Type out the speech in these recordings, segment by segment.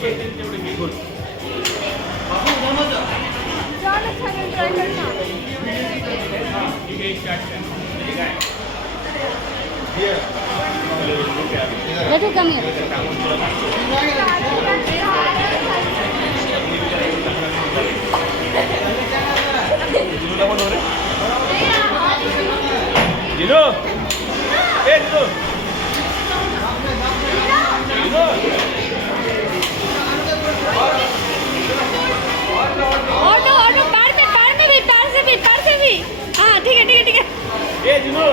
Let her come here. Dino! Hey, Dino! Dino! Auto auto पैर से भी हाँ ठीक है Hey, Dino!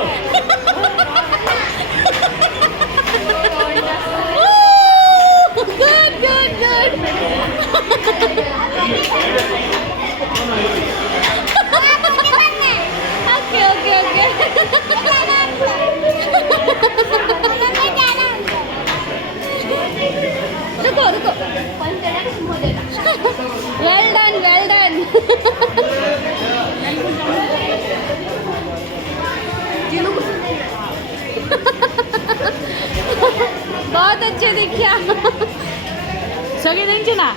गुड ओके रुको वेल डन बहुत अच्छे दिखा सगळे त्यांचे ना